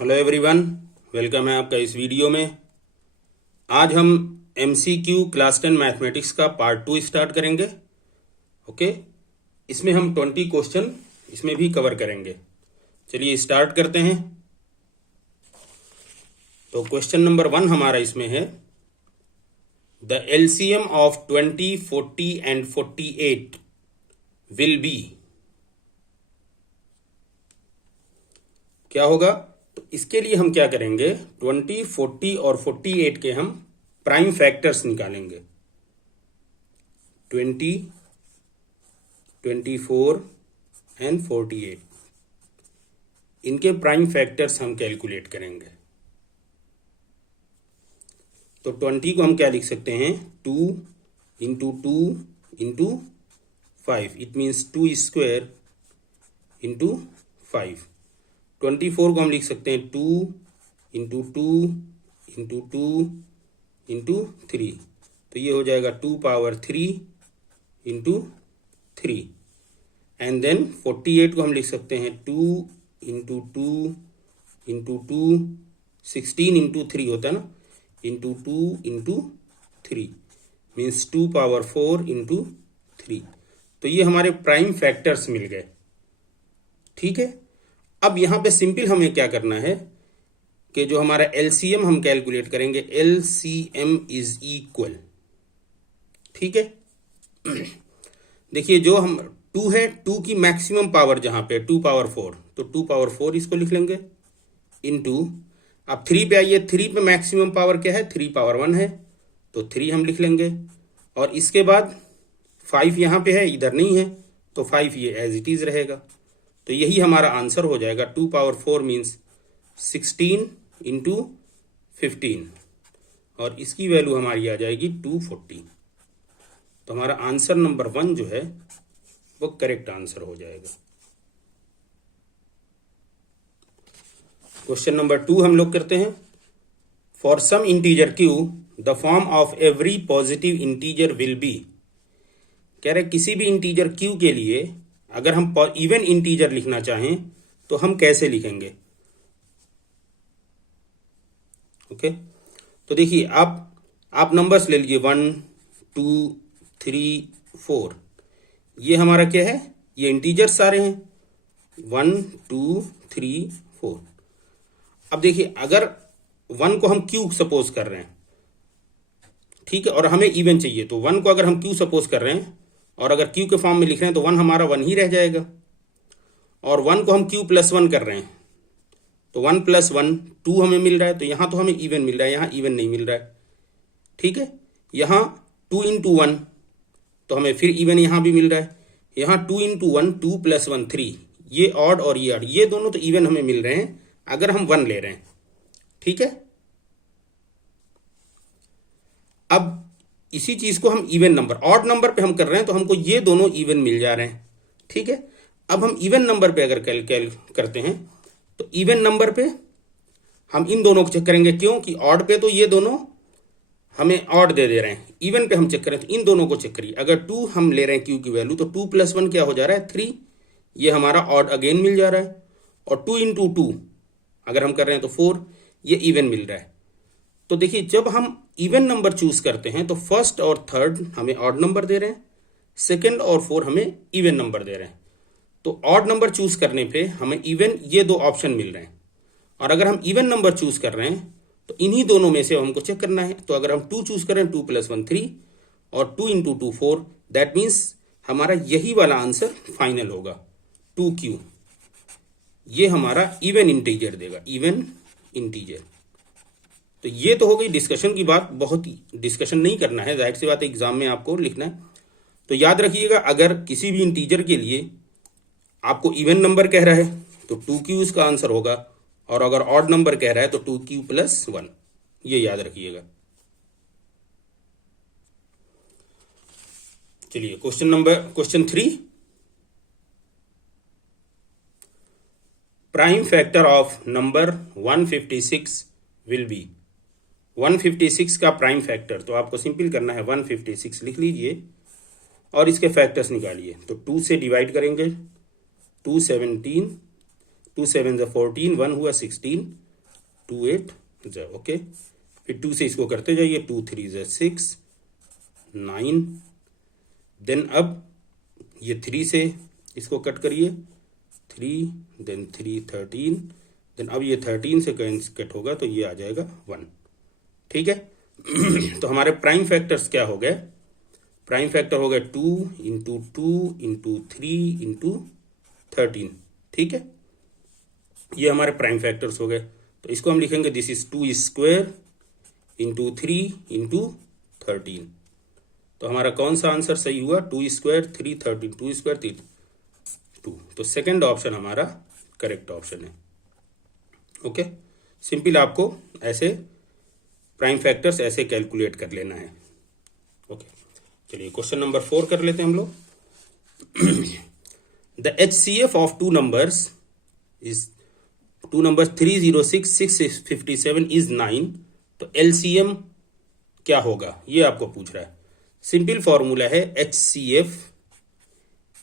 Hello everyone, welcome है आपका इस वीडियो में। आज हम MCQ क्लास 10 मैथमेटिक्स का पार्ट 2 स्टार्ट करेंगे। ओके, इसमें हम 20 क्वेश्चन इसमें भी कवर करेंगे। चलिए स्टार्ट करते हैं। तो क्वेश्चन नंबर 1 हमारा इसमें है, the LCM of 20, 40 and 48 will be. क्या होगा? तो इसके लिए हम क्या करेंगे, 20, 40 और 48 के हम प्राइम फैक्टर्स निकालेंगे। 20, 24 एंड 48, इनके प्राइम फैक्टर्स हम कैलकुलेट करेंगे। तो 20 को हम क्या लिख सकते हैं, 2 into 2 into 5, it means 2 square into 5। 24 को हम लिख सकते हैं 2 इंटू 2 इंटू 2 इंटू 3, तो ये हो जाएगा 2 पावर 3 इंटू 3। एंड देन 48 को हम लिख सकते हैं 2 इंटू 2 इंटू 2, 16 इंटू 3 होता है ना, into 2 into 3, means 2 power 4 into 3। तो ये हमारे प्राइम फैक्टर्स मिल गए। ठीक है, अब यहां पे सिंपल हमें क्या करना है कि जो हमारा LCM हम कैलकुलेट करेंगे, LCM इज इक्वल। ठीक है, देखिए जो हम 2 है, 2 की मैक्सिमम पावर जहां पे 2 पावर 4, तो 2 पावर 4 इसको लिख लेंगे इनटू, अब 3 पे आइए, 3 पे मैक्सिमम पावर क्या है, 3 पावर 1 है, तो 3 हम लिख लेंगे। और इसके बाद 5 यहां पे है, इधर नहीं है, तो 5 ये एज इट इज रहेगा। तो यही हमारा आंसर हो जाएगा। 2 पावर 4 मीन्स 16 इंटू 15, और इसकी वैल्यू हमारी आ जाएगी 240। तो हमारा आंसर नंबर 1 जो है वो करेक्ट आंसर हो जाएगा। क्वेश्चन नंबर 2 हम लोग करते हैं। For some integer q the form of every positive integer will be. कह रहे किसी भी इंटीजर q के लिए अगर हम इवन इंटीजर लिखना चाहें तो हम कैसे लिखेंगे। ओके, तो देखिए आप नंबर्स ले लीजिए 1, 2, 3, 4, ये हमारा क्या है, ये इंटीजर्स सारे हैं, 1, 2, 3, 4। अब देखिए अगर 1 को हम क्यू सपोज कर रहे हैं, ठीक है, और हमें इवन चाहिए, तो 1 को अगर हम क्यू सपोज कर रहे हैं और अगर क्यू के फॉर्म में लिख रहे हैं तो 1 हमारा 1 ही रह जाएगा। और 1 को हम क्यू प्लस 1 कर रहे हैं, तो 1 प्लस 1 2 हमें मिल रहा है, तो यहां तो हमें इवन मिल रहा है, यहां इवन नहीं मिल रहा है। ठीक है, यहां 2 इंटू 1, तो हमें फिर इवन यहां भी मिल रहा है। यहां 2 इंटू 1 2 प्लस 1 3, ये ऑड और ये ऑड, ये दोनों तो इवन हमें मिल रहे हैं अगर हम 1 ले रहे हैं। ठीक है, अब इसी चीज को हम इवन नंबर, ऑड नंबर पे हम कर रहे हैं, तो हमको ये दोनों इवन मिल जा रहे हैं। ठीक है, अब हम इवन नंबर पे अगर कैल करते हैं तो इवन नंबर पे हम इन दोनों को चेक करेंगे, क्यों कि ऑड पे तो ये दोनों हमें ऑड दे दे रहे हैं, इवन पे हम चेक करें तो इन दोनों को चेक करिए। अगर 2 हम ले रहे हैं क्यू की वैल्यू, तो 2 प्लस 1 क्या हो जा रहा है, 3, ये हमारा ऑड अगेन मिल जा रहा है। और 2 इंटू 2 अगर हम कर रहे हैं तो 4, ये इवन मिल रहा है। तो देखिए जब हम इवन नंबर चूज करते हैं तो फर्स्ट और थर्ड हमें ऑड नंबर दे रहे हैं, सेकंड और 4 हमें इवन नंबर दे रहे हैं। तो ऑड नंबर चूज करने पे हमें इवन, ये 2 ऑप्शन मिल रहे हैं। और अगर हम इवन नंबर चूज कर रहे हैं तो इन्हीं दोनों में से हमको चेक करना है। तो अगर हम 2 चूज करें, 2 प्लस 1 3, और 2 इंटू 2 4, दैट मीन्स हमारा यही वाला आंसर फाइनल होगा, 2q। ये हमारा इवन इंटीजर देगा, इवन इंटीजर। तो ये तो हो गई डिस्कशन की बात, बहुत ही डिस्कशन नहीं करना है, जाहिर सी बात है एग्जाम में आपको लिखना है। तो याद रखिएगा, अगर किसी भी इंटीजर के लिए आपको इवन नंबर कह रहा है तो 2q इसका आंसर होगा, और अगर ऑड नंबर कह रहा है तो 2q प्लस 1, ये याद रखिएगा। चलिए question 3, prime factor of number 156 will be. 156 का प्राइम फैक्टर, तो आपको सिंपल करना है, 156 लिख लीजिए और इसके फैक्टर्स निकालिए। तो 2 से डिवाइड करेंगे, 2 17, 2 7 14, 1 हुआ 16, 2 8 ज ओके। फिर 2 से इसको करते जाइए, 2 3 ज 6 9। देन अब ये 3 से इसको कट करिए, 3 देन 3 13। देन अब ये 13 से कट होगा तो ये आ जाएगा 1। ठीक है। तो हमारे प्राइम फैक्टर्स क्या हो गए? प्राइम फैक्टर हो गए 2 इंटू 2 इंटू 3 इंटू 13। ठीक है, ये हमारे प्राइम फैक्टर्स हो गए। तो इसको हम लिखेंगे this is 2 square into 3 into 13। तो हमारा कौन सा आंसर सही हुआ? 2 स्क्वायर 3 13, 2 स्क्वायर 3 2। तो सेकंड ऑप्शन हमारा करेक्ट ऑप्शन है। ओके, सिंपल आपको ऐसे प्राइम फैक्टर्स ऐसे कैलकुलेट कर लेना है। ओके, चलिए क्वेश्चन नंबर 4 कर लेते हैं हम लोग। The HCF of two numbers is 306 657 is 9। तो LCM क्या होगा ये आपको पूछ रहा है। सिंपल फॉर्मूला है HCF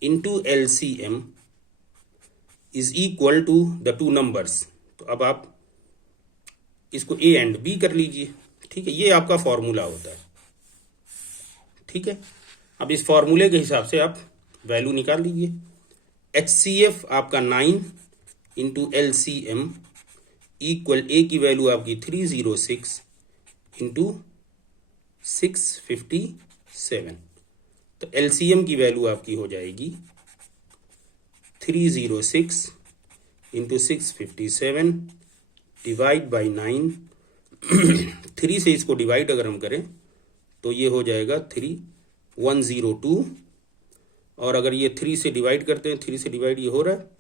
into LCM is equal to the two numbers. तो अब आप इसको A एंड B कर लीजिए। ठीक है, ये आपका फॉर्मूला होता है। ठीक है, अब इस फॉर्मूले के हिसाब से आप वैल्यू निकाल लीजिए। HCF आपका 9 इंटू LCM इक्वल A की वैल्यू आपकी 306 इंटू 657। तो LCM की वैल्यू आपकी हो जाएगी 306 इंटू 657 डिवाइड बाई 9। 3 से इसको डिवाइड अगर हम करें तो ये हो जाएगा 3102। और अगर ये 3 से डिवाइड करते हैं, 3 से डिवाइड ये हो रहा है,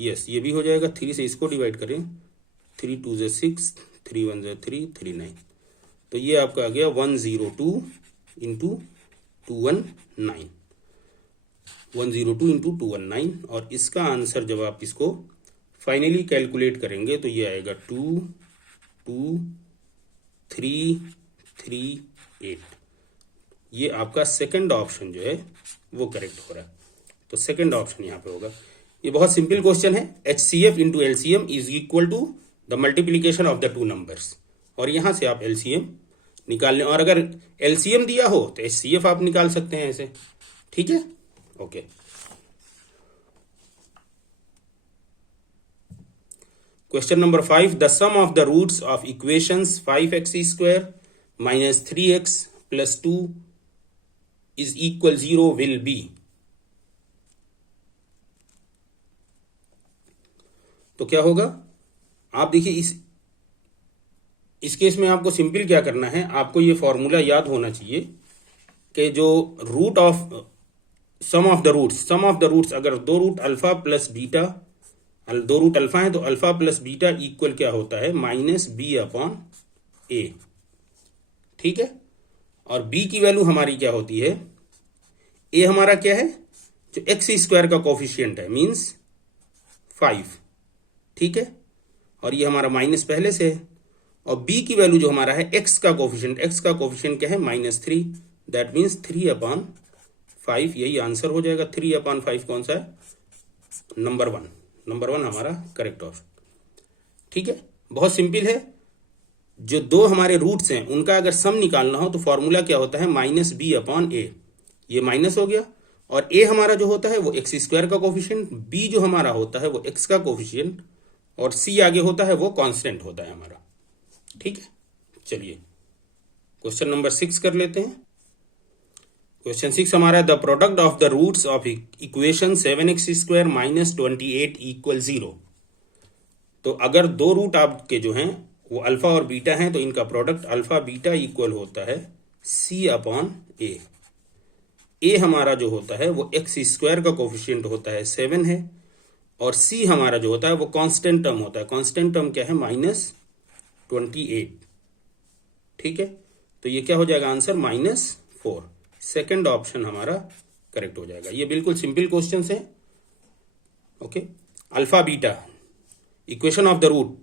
यस ये भी हो जाएगा। 3 से इसको डिवाइड करें, 3 2 ज़ 6, 3 1 ज़ 3, 3 9। तो ये आपका आ गया 102 इंटू 219, 102 इंटू 219। और इसका आंसर जब आप इसको फाइनली कैलकुलेट करेंगे तो ये आएगा 2 2 3 3 8। ये आपका सेकंड ऑप्शन जो है वो करेक्ट हो रहा है। तो सेकंड ऑप्शन यहाँ पे होगा। ये बहुत सिंपल क्वेश्चन है। HCF into LCM is equal to the multiplication of the two numbers. और यहाँ से आप LCM निकाल लें, और अगर LCM दिया हो तो HCF आप निकाल सकते हैं ऐसे। ठीक है, okay. Question number 5, the sum of the roots of equations 5x square minus 3x plus 2 is equal 0 will be. तो क्या होगा? आप देखिए इस केस में आपको सिंपल क्या करना है, आपको ये फॉर्मूला याद होना चाहिए कि जो root of sum of the roots अगर दो रूट अल्फा प्लस बीटा, दो रूट अल्फा है तो अल्फा प्लस बीटा इक्वल क्या होता है? Minus b upon a. ठीक है, और बी की वैल्यू हमारी क्या होती है? ए हमारा क्या है? जो एक्स स्क्वायर का कोफिशिएंट है, मीन्स 5। ठीक है, और ये हमारा माइनस पहले से है। और बी की वैल्यू जो हमारा है एक्स का कोफिशिएंट क्या है? -3। That means 3 upon 5। यही आंसर हो जाएगा। 3 अपॉन 5 कौन सा है? नंबर 1 हमारा करेक्ट ऑप्शन। ठीक है, बहुत सिंपल है। जो दो हमारे रूट्स हैं उनका अगर सम निकालना हो तो फॉर्मूला क्या होता है? माइनस बी अपॉन ए। ये माइनस हो गया, और ए हमारा जो होता है वो एक्स स्क्वायर का कोफिशिएंट, बी जो हमारा होता है वो एक्स का कोफिशिएंट, और सी आगे होता है वो कांस्टेंट होता है हमारा। ठीक है, चलिए क्वेश्चन नंबर 6 कर लेते हैं। क्वेश्चन 6 हमारा the product of the roots of equation 7x square minus 28 equal 0। तो अगर दो रूट आपके जो हैं वो अल्फा और बीटा हैं तो इनका प्रोडक्ट अल्फा बीटा इक्वल होता है c अपॉन ए। ए हमारा जो होता है वो एक्स स्क्वायर का कोफिशिएंट होता है 7 है, और c हमारा जो होता है वो कांस्टेंट टर्म होता है। कांस्टेंट टर्म क्या है? -28। ठीक है, तो ये क्या हो जाएगा आंसर? -4। सेकंड ऑप्शन हमारा करेक्ट हो जाएगा। ये बिल्कुल सिंपल क्वेश्चन है। Okay, alpha beta equation of the root,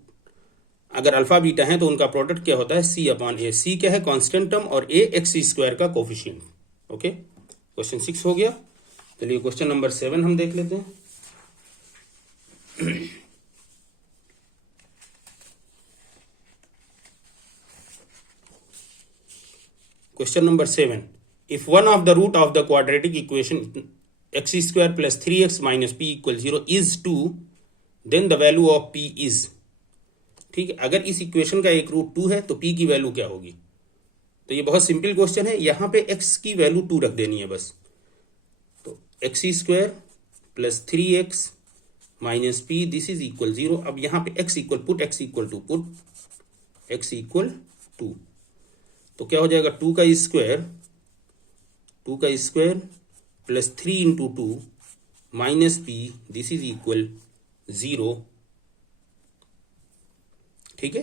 अगर अल्फा बीटा है तो उनका प्रोडक्ट क्या होता है? c अपॉन ए। c क्या है? कांस्टेंट टर्म, और a एक्स स्क्वायर का कोफिशिएंट। ओके, क्वेश्चन 6 हो गया। चलिए क्वेश्चन नंबर 7 हम देख लेते हैं। Question number 7, if one of the root of the quadratic equation x square plus 3x minus p equal 0 is 2, then the value of p is. ठीक है, अगर इस इक्वेशन का एक रूट 2 है तो p की वैल्यू क्या होगी? तो ये बहुत सिंपल क्वेश्चन है, यहां पे x की वैल्यू 2 रख देनी है बस। तो x square plus 3x minus p this is equal 0। अब यहां पे x equal put x equal two put x equal 2, तो क्या हो जाएगा 2 का square plus 3 into 2 minus p this is equal 0। ठीक है,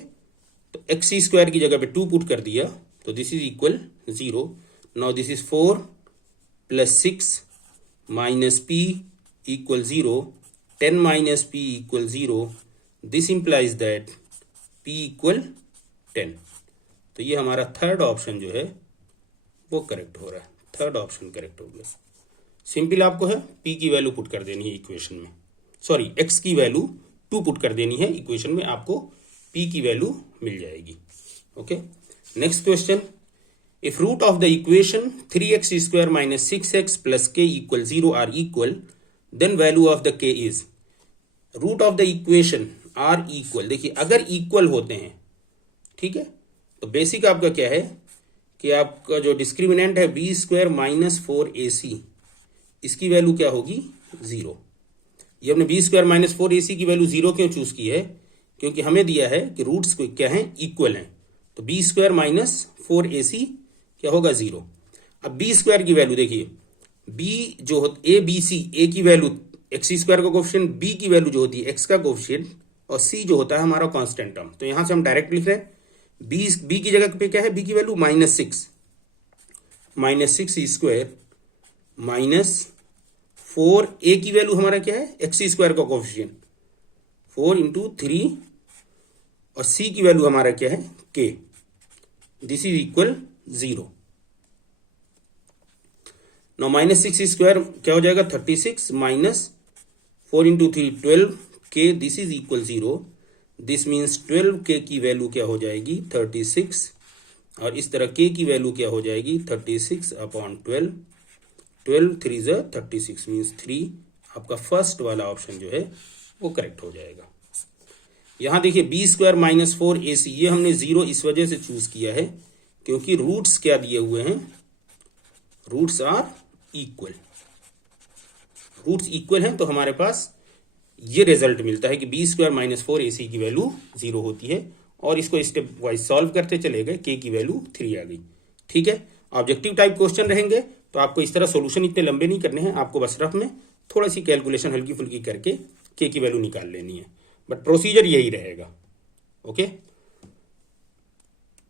तो एक्स स्क्वायर की जगह पे 2 पुट कर दिया तो this is equal 0। Now this is 4 plus 6 minus p equal 0, 10 minus p equal 0, this implies that p equal 10। तो ये हमारा थर्ड ऑप्शन जो है वो करेक्ट हो रहा है, थर्ड ऑप्शन करेक्ट हो गया। सिंपल आपको है p की वैल्यू पुट कर देनी है इक्वेशन में, सॉरी x की वैल्यू 2 पुट कर देनी है इक्वेशन में, आपको p की वैल्यू मिल जाएगी। Okay, next question, if root of the equation 3x square minus 6x plus k equal 0 are equal, then value of the k is. Root of the equation are equal, देखिए अगर equal होते हैं, ठीक है, तो basic आपका क्या है कि आपका जो डिस्क्रिमिनेंट है बी स्क्वायर माइनस 4ac, इसकी वैल्यू क्या होगी 0। ये हमने बी स्क्वायर माइनस 4ac की वैल्यू 0 क्यों चूज की है? क्योंकि हमें दिया है कि रूट्स क्या हैं, इक्वल हैं। तो बी स्क्वायर माइनस 4ac क्या होगा 0। अब बी स्क्वायर की वैल्यू देखिए, बी जो ए बी सी, ए की वैल्यू एक्स स्क्वायर का कोफिशिएंट, बी की वैल्यू जो होती है एक्स का कोफिशिएंट, और सी जो होता है हमारा कांस्टेंट टर्म। तो यहां से हम डायरेक्ट लिख रहे हैं बी की जगह पे क्या है, बी की वैल्यू माइनस 6 स्क्वायर माइनस 4, ए की वैल्यू हमारा क्या है एक्स स्क्वायर का कोफिशिएंट 4 इंटू 3, और सी की वैल्यू हमारा क्या है के, this is equal 0। Now minus 6 square क्या हो जाएगा 36 माइनस 4 इंटू 3 12 के, this is equal 0। This means 12 के की वैल्यू क्या हो जाएगी 36, और इस तरह के की वैल्यू क्या हो जाएगी 36 अपॉन 12, 12 3 ज़ 36 मीन्स 3। आपका फर्स्ट वाला ऑप्शन जो है वो करेक्ट हो जाएगा। यहां देखिए बी स्क्वायर माइनस 4ac, ये हमने 0 इस वजह से चूज किया है क्योंकि रूट्स क्या दिए हुए हैं, roots are equal. Roots equal हैं तो हमारे पास ये रिजल्ट मिलता है कि बी स्क्वायर माइनस 4ac की वैल्यू 0 होती है, और इसको स्टेप वाइज सॉल्व करते चले गए, के की वैल्यू 3 आ गई। ठीक है, ऑब्जेक्टिव टाइप क्वेश्चन रहेंगे तो आपको इस तरह सोल्यूशन इतने लंबे नहीं करने हैं, आपको बस रफ में थोड़ा सी कैलकुलेशन हल्की फुल्की करके के की वैल्यू निकाल लेनी है, बट प्रोसीजर यही रहेगा। Okay,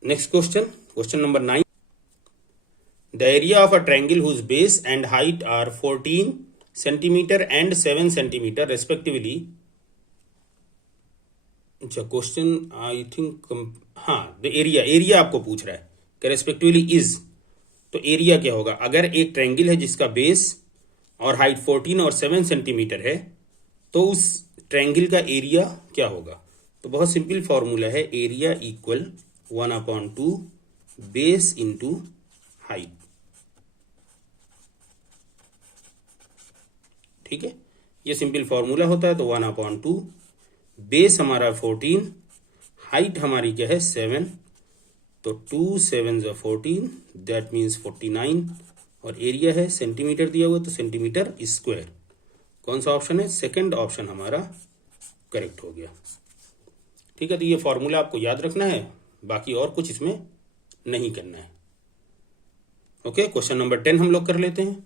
next question, question number 9, the area of a triangle whose base and height are 14 centimetre and 7 centimetre respectively. अच्छा, क्वेश्चन आई थिंक, हाँ, द एरिया आपको पूछ रहा है कि रेस्पेक्टिवली इज, तो एरिया क्या होगा? अगर एक ट्रायंगल है जिसका बेस और हाइट 14 और 7 सेंटीमीटर है तो उस ट्रायंगल का एरिया क्या होगा? तो बहुत सिंपल फॉर्मूला है, area equal 1/2 base into height. ठीक है, ये सिंपल फॉर्मूला होता है। तो 1/2, बेस हमारा 14, हाइट हमारी क्या है 7, तो 2 7 ज़ 14, दैट मीन्स 49, और एरिया है सेंटीमीटर दिया हुआ तो सेंटीमीटर स्क्वायर। कौन सा ऑप्शन है? सेकंड ऑप्शन हमारा करेक्ट हो गया। ठीक है, तो ये फॉर्मूला आपको याद रखना है, बाकी और कुछ इसमें नहीं करना है। ओके, क्वेश्चन नंबर 10 हम लोग कर लेते हैं।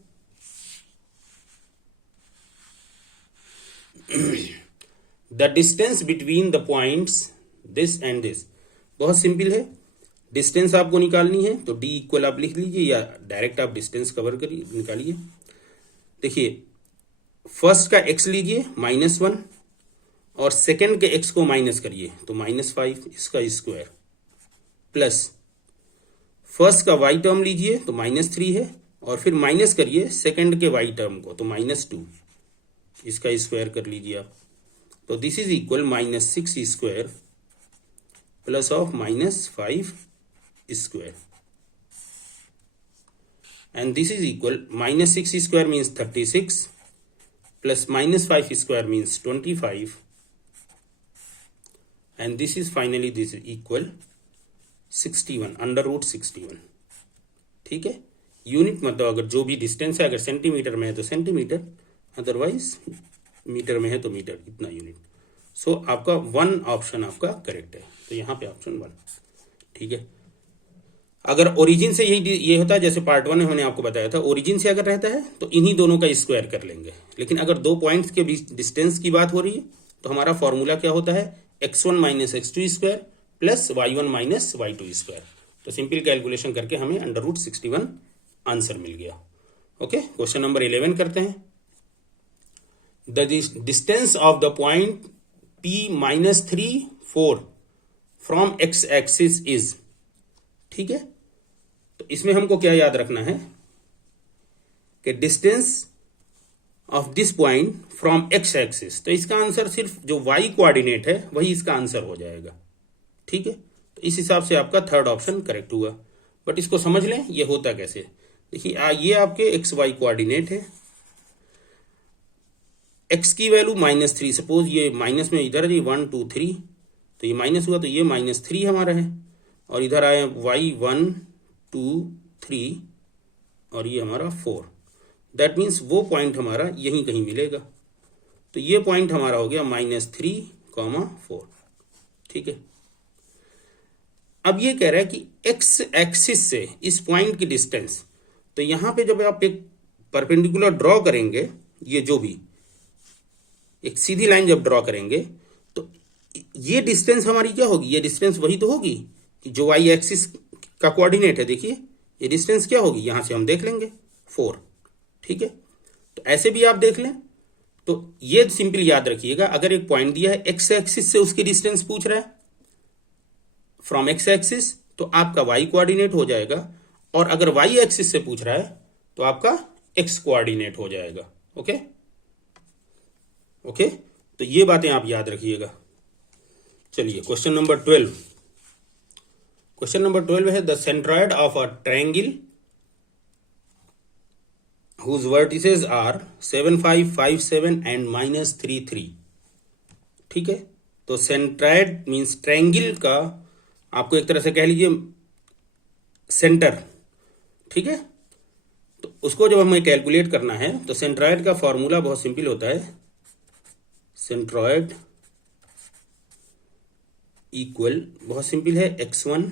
The distance between the points this and this, बहुत सिंपल है, डिस्टेंस आपको निकालनी है तो डी इक्वल आप लिख लीजिए या डायरेक्ट आप डिस्टेंस कवर करिए, निकालिए। देखिए फर्स्ट का x लीजिए -1, और सेकंड के x को माइनस करिए तो -5, इसका स्क्वायर, प्लस फर्स्ट का y टर्म लीजिए तो -3 है, और फिर माइनस करिए सेकंड के y टर्म को तो -2, इसका स्क्वायर कर लीजिए आप। तो this is equal -6 square plus of -5 square. and this is equal minus 6 square means 36 plus minus 5 square means 25 and this is finally this is equal 61 under root 61। ठीक है, यूनिट मतलब अगर जो भी डिस्टेंस है अगर सेंटीमीटर में है तो सेंटीमीटर, अदरवाइज मीटर में है तो मीटर, इतना यूनिट। सो आपका 1 ऑप्शन आपका करेक्ट है, तो यहाँ पे ऑप्शन 1। ठीक है, अगर ओरिजिन से यही ये होता है जैसे पार्ट 1 में मैंने आपको बताया था, ओरिजिन से अगर रहता है तो इन्हीं दोनों का स्क्वायर कर लेंगे, लेकिन अगर दो पॉइंट्स के बीच डिस्टेंस की बात हो रही है तो हमारा फॉर्मूला क्या होता है, x1 minus x2 square plus y1 minus y2 square. तो सिंपल कैलकुलेशन करके हमें अंडर रूट 61 आंसर मिल गया। ओके, क्वेश्चन नंबर 11 करते हैं। The distance of the point p minus 3 4 from x axis is. ठीक है, तो इसमें हमको क्या याद रखना है कि distance of this point from x axis, तो इसका आंसर सिर्फ जो y कोऑर्डिनेट है वही इसका आंसर हो जाएगा। ठीक है, तो इस हिसाब से आपका थर्ड ऑप्शन करेक्ट हुआ। बट इसको समझ लें ये होता कैसे। देखिए ये आपके एक्स वाई कोऑर्डिनेट है, x की वैल्यू -3, सपोज ये माइनस में इधर है 1 2 3, तो ये माइनस हुआ तो ये -3 हमारा है, और इधर आए y 1 2 3 और ये हमारा 4। दैट मीन्स वो पॉइंट हमारा यहीं कहीं मिलेगा, तो ये पॉइंट हमारा हो गया -3, 4। ठीक है, अब ये कह रहा है कि x एक्सिस से इस पॉइंट की डिस्टेंस, तो यहां पे जब आप एक परपेंडिकुलर ड्रॉ करेंगे, ये जो भी एक सीधी लाइन जब ड्रॉ करेंगे तो ये डिस्टेंस हमारी क्या होगी, ये डिस्टेंस वही तो होगी जो y एक्सिस का कोऑर्डिनेट है। देखिए ये डिस्टेंस क्या होगी, यहां से हम देख लेंगे 4। ठीक है, तो ऐसे भी आप देख लें, तो ये सिंपल याद रखिएगा, अगर एक पॉइंट दिया है x एक्सिस से उसकी डिस्टेंस पूछ रहा है फ्रॉम x एक्सिस, तो आपका y कोऑर्डिनेट हो जाएगा, और अगर y एक्सिस से पूछ रहा है तो आपका x कोऑर्डिनेट हो जाएगा। ओके ओके, तो ये बातें आप याद रखिएगा। चलिए क्वेश्चन नंबर 12। क्वेश्चन नंबर 12 है the centroid of a triangle whose vertices are 7 5 5 7 and -3 3। ठीक है, तो सेंट्रॉयड मीन्स ट्रायंगल का आपको एक तरह से कह लीजिए सेंटर। ठीक है, तो उसको जब हमें कैलकुलेट करना है तो सेंट्रॉयड का फॉर्मूला बहुत सिंपल होता है, सेंट्रॉयड इक्वल बहुत सिंपल है x1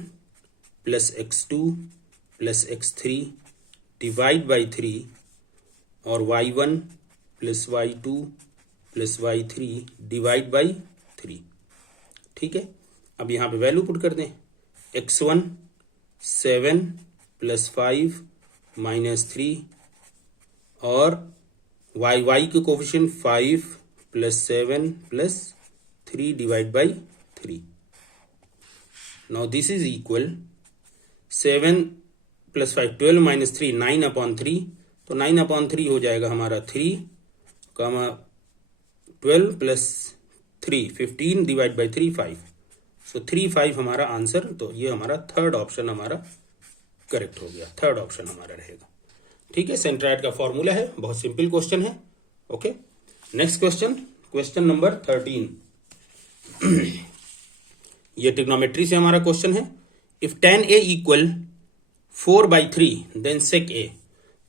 plus x2 plus x3 divide by 3 और y1 plus y2 plus y3 divide by 3। ठीक है, अब यहाँ पे वैल्यू पुट कर दें, x1 7 प्लस 5 -3 और y के coefficient 5 plus 7 plus 3 divide by 3। Now this is equal 7 plus 5 12 minus 3 9/3, तो 9/3 हो जाएगा हमारा 3 कामा 12 प्लस 3 15 डिवाइड बाई 3 5। सो 3 5 हमारा आंसर, तो ये हमारा थर्ड ऑप्शन हमारा करेक्ट हो गया, थर्ड ऑप्शन हमारा रहेगा। ठीक है, सेंट्रॉयड का फॉर्मूला है, बहुत सिंपल क्वेश्चन है। Okay, next question, question number 13। ये ट्रिग्नोमेट्री से हमारा क्वेश्चन है, if tan a equal 4/3 then sec a।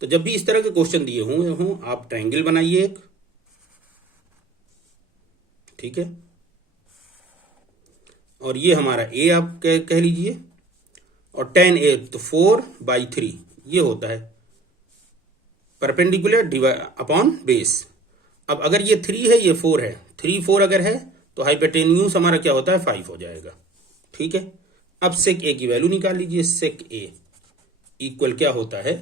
तो जब भी इस तरह के क्वेश्चन दिए हों आप ट्रायंगल बनाइए एक। ठीक है, और ये हमारा a आप कह लीजिए, और tan a तो 4/3 ये होता है परपेंडिकुलर अपॉन बेस। अब अगर ये 3 है ये 4 है, 3 4 अगर है तो हाइपोटेन्यूज हमारा क्या होता है 5 हो जाएगा। ठीक है, अब सेक ए की वैल्यू निकाल लीजिए, सेक ए इक्वल क्या होता है,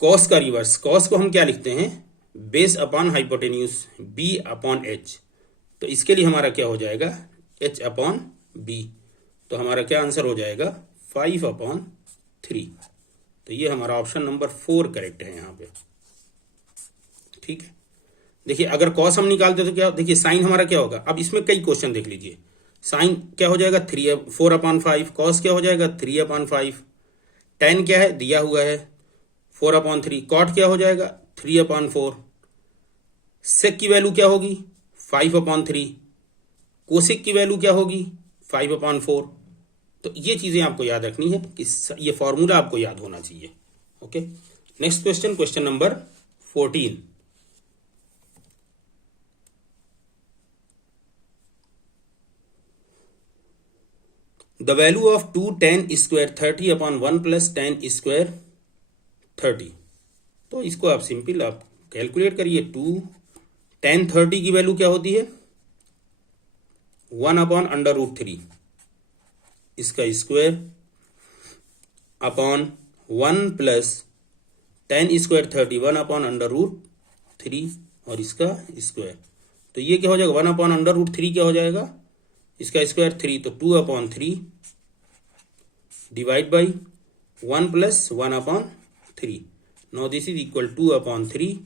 कॉस का रिवर्स, कॉस को हम क्या लिखते हैं base upon hypotenuse b upon h, तो इसके लिए हमारा क्या हो जाएगा h अपॉन b, तो हमारा क्या आंसर हो जाएगा 5/3। तो ये हमारा ऑप्शन नंबर 4 करेक्ट है यहाँ पे। ठीक है, देखिए अगर कॉस हम निकालते तो क्या, देखिए साइन हमारा क्या होगा, अब इसमें कई क्वेश्चन देख लीजिए, साइन क्या हो जाएगा 4/5, कॉस क्या हो जाएगा 3/5, tan क्या है दिया हुआ है, 4/3। कॉट क्या हो जाएगा? 3/4। सेक की वैल्यू क्या होगी? 5/3। कोसेक की वैल्यू क्या होगी? 5/4। तो ये चीजें आपको याद रखनी है कि ये फॉर्मूला आपको याद होना चाहिए। Okay, next question, question number 14। The value of 2 tan square 30/1 + tan square 30। तो इसको आप सिंपल आप कैलकुलेट करिए। 2 tan 30 की वैल्यू क्या होती है? 1/√3 इसका स्क्वायर अपॉन 1 + tan स्क्वायर 30 1/√3 और इसका स्क्वायर। तो ये क्या हो जाएगा? 1/√3 क्या हो जाएगा? इसका स्क्वायर 3, तो 2/3 divide by 1 + 1/3। Now this is equal 2/3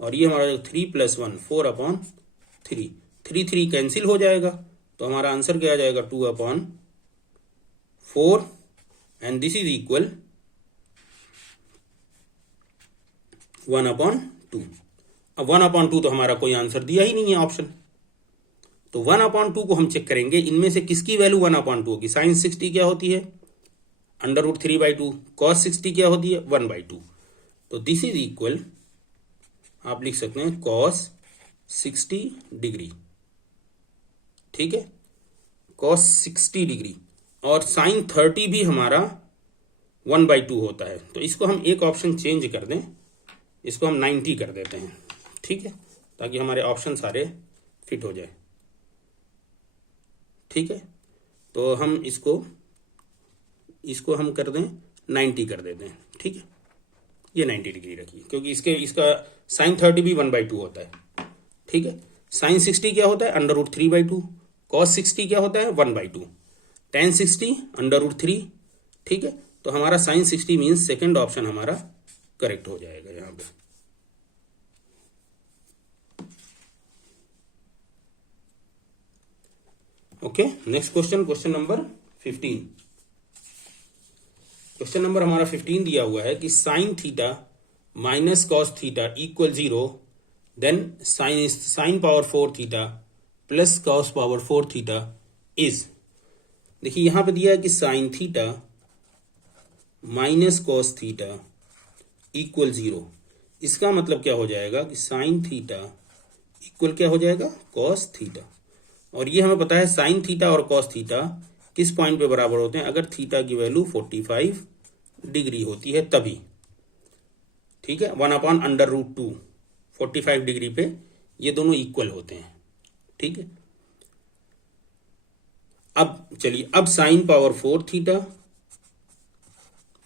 और ये हमारा 3 + 1 4/3। 3 3 कैंसिल हो जाएगा, तो हमारा आंसर क्या आ जाएगा? 2/4 एंड दिस इज इक्वल 1/2। अब 1/2 तो हमारा कोई आंसर दिया ही नहीं है ऑप्शन, तो 1/2 को हम चेक करेंगे इनमें से किसकी वैल्यू 1/2 होगी। sin 60 क्या होती है? √3/2। cos 60 क्या होती है? 1/2। तो दिस इज इक्वल, आप लिख सकते हैं cos 60 डिग्री। ठीक है, cos 60 डिग्री। और sin 30 भी हमारा 1/2 होता है। तो इसको हम एक ऑप्शन चेंज कर दें, इसको हम 90 कर देते हैं। ठीक है, ताकि हमारे ऑप्शन सारे फिट हो जाए। ठीक है, तो हम इसको हम कर दें 90 कर देते हैं। ठीक है, ये 90 डिग्री रखिए, क्योंकि इसका sin 30 भी 1/2 होता है। ठीक है, sin 60 क्या होता है? √3/2। cos 60 क्या होता है? 1/2। tan 60 √3। ठीक है, तो हमारा sin 60 मीन्स सेकेंड ऑप्शन हमारा करेक्ट हो जाएगा यहाँ पे। Okay, next question, question number 15। Question number हमारा 15 दिया हुआ है कि sin theta minus cos theta equal 0, then sin power 4 theta plus cos power 4 theta is. देखिए यहां पे दिया है कि sin theta minus cos theta equal 0। इसका मतलब क्या हो जाएगा कि sin थीटा इक्वल क्या हो जाएगा? cos theta. और ये हमें पता है sin थीटा और cos थीटा किस पॉइंट पे बराबर होते हैं? अगर थीटा की वैल्यू 45 डिग्री होती है तभी। ठीक है, 1/√2 45 डिग्री पे ये दोनों इक्वल होते हैं। ठीक है, अब चलिए, अब sin power 4 theta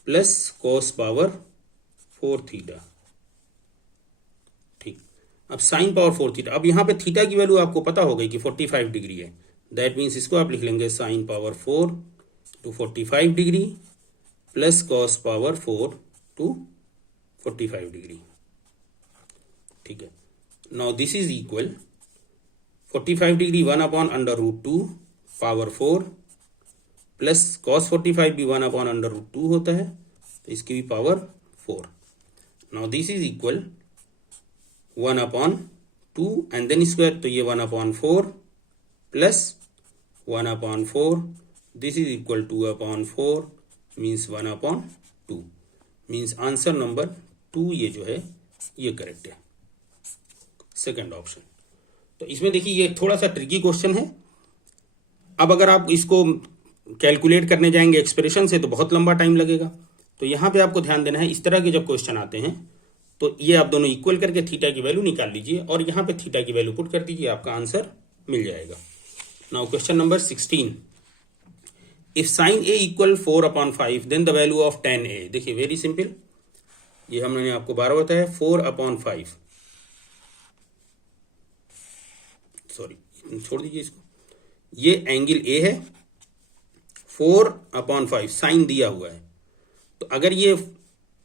plus cos power 4 theta. ठीक, अब sin पावर 4 थीटा। अब यहां पे थीटा की वैल्यू आपको पता हो गई कि 45 डिग्री है। दैट मीन्स इसको आप लिख लेंगे sin power 4 to 45 degree plus cos power 4 to 45 degree. ठीक है, now this is equal 45 degree 1/√2 power 4 plus cos 45 भी 1/√2 होता है, तो इसकी भी power 4। Now this is equal 1/2 and then square, तो ये 1/4 plus 1/4, this is equal 2/4 means 1/2। Means answer number 2 ये जो है ये करेक्ट है, सेकंड ऑप्शन। तो इसमें देखिए ये थोड़ा सा ट्रिकी क्वेश्चन है। अब अगर आप इसको कैलकुलेट करने जाएंगे एक्सप्रेशन से तो बहुत लंबा टाइम लगेगा। तो यहाँ पे आपको ध्यान देना है, इस तरह के जब क्वेश्चन आते हैं तो ये आप दोनों इक्वल करके थीटा की वैल्यू निकाल लीजिए और यहाँ पे थीटा की वैल्यू पुट कर दीजिए, आपका आंसर मिल जाएगा। Now question number 16, if sine a equal 4/5 then the value of tan a। देखिए वेरी सिंपल, ये हमने आपको 12 बताया। 4/5, सॉरी छोड़ दीजिए इसको, ये एंगल ए है, 4/5 साइन दिया हुआ है। तो अगर ये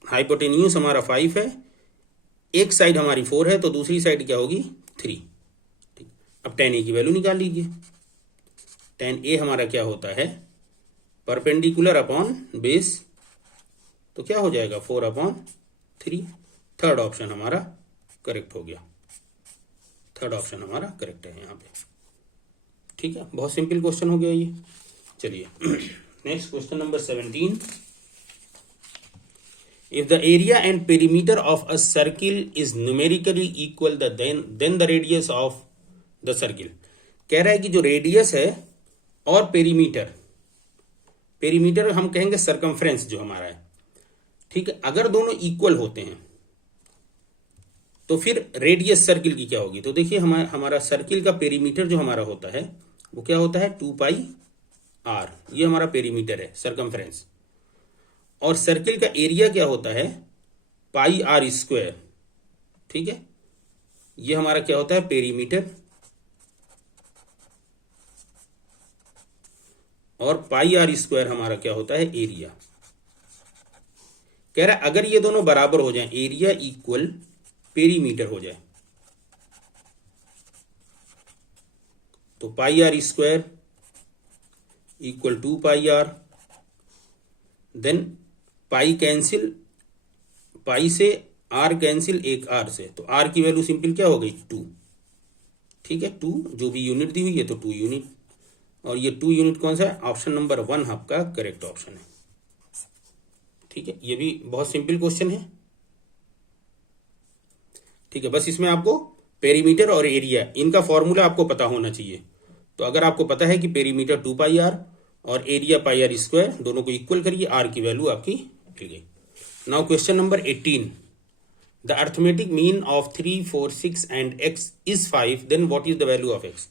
हाइपोटेन्यूज हमारा 5 है, एक साइड हमारी 4 है, तो दूसरी साइड क्या होगी? 3। ठीक, अब tan a की वैल्यू निकाल लीजिए। tan a हमारा क्या होता है? परपेंडिकुलर अपॉन बेस, तो क्या हो जाएगा? 4/5। 3। थर्ड ऑप्शन हमारा करेक्ट हो गया, थर्ड ऑप्शन हमारा करेक्ट है यहाँ पे। ठीक है, बहुत सिंपल क्वेश्चन हो गया ये। चलिए next question number 17। If the area and perimeter of a circle is numerically equal, then the radius of the circle। कह रहा है कि जो रेडियस है और पेरीमीटर, पेरीमीटर हम कहेंगे सरकमफ्रेंस जो हमारा है, ठीक है, अगर दोनों इक्वल होते हैं तो फिर रेडियस सर्किल की क्या होगी। तो देखिए हमारा सर्किल का पेरीमीटर जो हमारा होता है वो क्या होता है 2πr, ये हमारा पेरीमीटर है सरकमफ्रेंस। और सर्किल का एरिया क्या होता है πr², ठीक है, ये हमारा क्या होता है पेरीमीटर, और πr² हमारा क्या होता है एरिया। कह रहा है अगर ये दोनों बराबर हो जाएं, एरिया इक्वल पेरीमीटर हो जाए, तो πr² equal 2πr, then pi cancel, pi से आर कैंसिल, एक आर से, तो आर की वैल्यू सिंपल क्या हो गई 2, ठीक है, 2 जो भी यूनिट दी हुई है तो 2 यूनिट, और ये 2 यूनिट कौन सा है, ऑप्शन नंबर 1 आपका करेक्ट ऑप्शन है। ठीक है, ये भी बहुत सिंपल क्वेश्चन है। ठीक है, बस इसमें आपको पेरीमीटर और एरिया इनका फॉर्मूला आपको पता होना चाहिए। तो अगर आपको पता है कि पेरीमीटर 2πr और एरिया πr², दोनों को इक्वल करिए, आर की वैल्यू आपकी मिल गई। Now question number 18। The arithmetic mean of 3, 4, 6 and x is 5, then what is the value of x।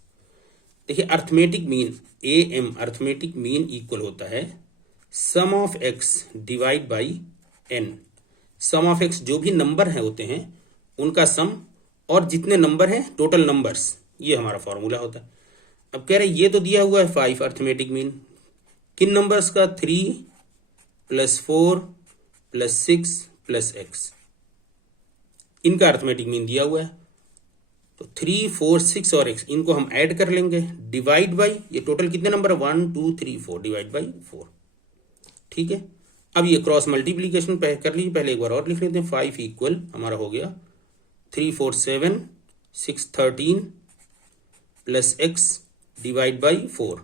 देखिए arithmetic mean am, arithmetic mean equal होता है sum of x divide by n। Sum of x जो भी number है होते हैं उनका सम, और जितने नंबर हैं टोटल नंबर्स, ये हमारा फॉर्मूला होता है। अब कह रहे ये तो दिया हुआ है 5 अर्थमेटिक मीन, किन नंबर्स का 3 + 4 + 6 + x, इनका अर्थमेटिक मीन दिया हुआ है। तो 3, 4, 6 और x इनको हम ऐड कर लेंगे, डिवाइड बाई ये टोटल कितने नंबर है 1, 2, 3, 4, डिवाइड बाई 4। ठीक है, अब ये क्रॉस मल्टीप्लीकेशन कर लीजिए, पहले एक बार और लिख लेते हैं। 5 इक्वल हमारा हो गया 3, 4, 7, 6, 13 प्लस x डिवाइड बाई 4।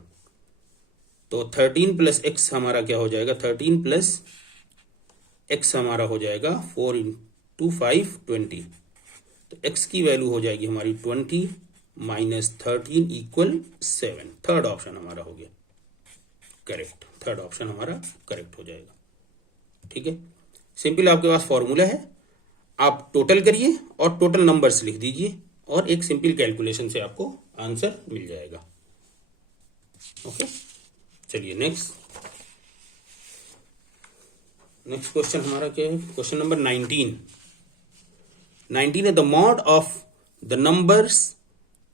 तो 13 प्लस x हमारा क्या हो जाएगा, 13 प्लस x हमारा हो जाएगा 4 × 5 20। तो x की वैल्यू हो जाएगी हमारी 20 माइनस 13 इक्वल 7। थर्ड ऑप्शन हमारा हो गया करेक्ट, थर्ड ऑप्शन हमारा करेक्ट हो जाएगा। ठीक है, सिंपल आपके पास फॉर्मूला है, आप टोटल करिए और टोटल नंबर्स लिख दीजिए और एक सिंपल कैलकुलेशन से आपको आंसर मिल जाएगा। ओके, चलिए नेक्स्ट क्वेश्चन हमारा क्या है, क्वेश्चन नंबर 19 है the mod of the numbers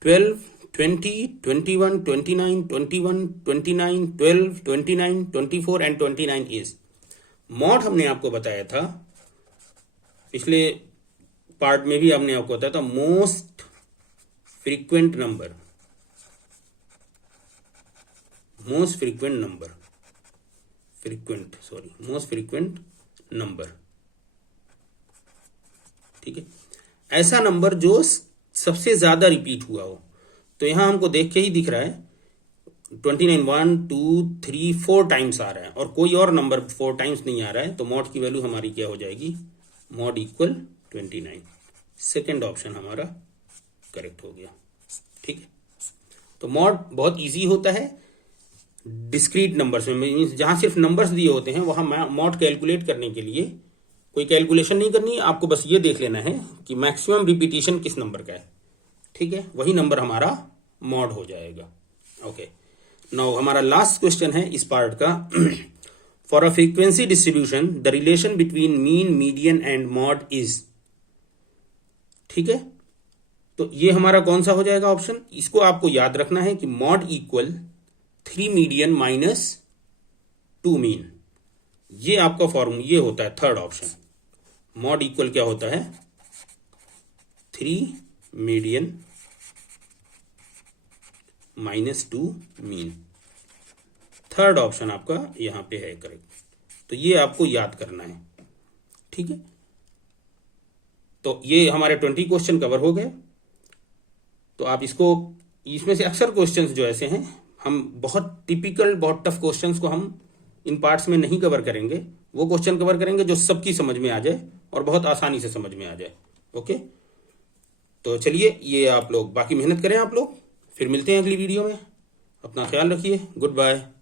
12, 20, 21, 29, 21, 29, 12, 29, 24 and 29 is. Mod हमने आपको बताया था, पिछले पार्ट में भी हमने आपको बताया था most frequent number, most frequent number. ठीक है, ऐसा नंबर जो सबसे ज्यादा रिपीट हुआ हो। तो यहां हमको देख के ही दिख रहा है 29 1 2 3 4 टाइम्स आ रहा है और कोई और नंबर 4 टाइम्स नहीं आ रहा है। तो मॉड की वैल्यू हमारी क्या हो जाएगी, मॉड इक्वल 29। सेकेंड ऑप्शन हमारा करेक्ट हो गया। ठीक है, तो मॉड बहुत इजी होता है डिस्क्रीट नंबर्स में, मीन्स जहां सिर्फ नंबर्स दिए होते हैं वहां मॉड कैलकुलेट करने के लिए कोई कैलकुलेशन नहीं करनी है आपको, बस ये देख लेना है कि मैक्सिमम रिपीटिशन किस नंबर का है। ठीक है, वही नंबर हमारा मॉड हो जाएगा। ओके, नाउ हमारा लास्ट क्वेश्चन है इस पार्ट का। For a frequency distribution the relation between mean, median and mod is. ठीक है, तो ये हमारा कौन सा हो जाएगा ऑप्शन, इसको आपको याद रखना है कि mod equal 3 median minus 2 mean, ये आपका फॉर्मूला ये होता है थर्ड ऑप्शन। मॉड इक्वल क्या होता है 3 median minus 2 mean. Third option आपका यहां पे है करेक्ट, तो ये आपको याद करना है। ठीक है, तो ये हमारे 20 क्वेश्चन कवर हो गए। तो आप इसको, इसमें से अक्सर क्वेश्चंस जो ऐसे हैं, हम बहुत टिपिकल बहुत टफ क्वेश्चंस को हम इन पार्ट्स में नहीं कवर करेंगे। वो क्वेश्चन कवर करेंगे जो सबकी समझ में आ जाए और बहुत आसानी से समझ में आ जाए। ओके, तो चलिए ये आप लोग बाकी मेहनत करें आप लोग, फिर मिलते हैं अगली वीडियो में। अपना ख्याल रखिए, गुड बाय।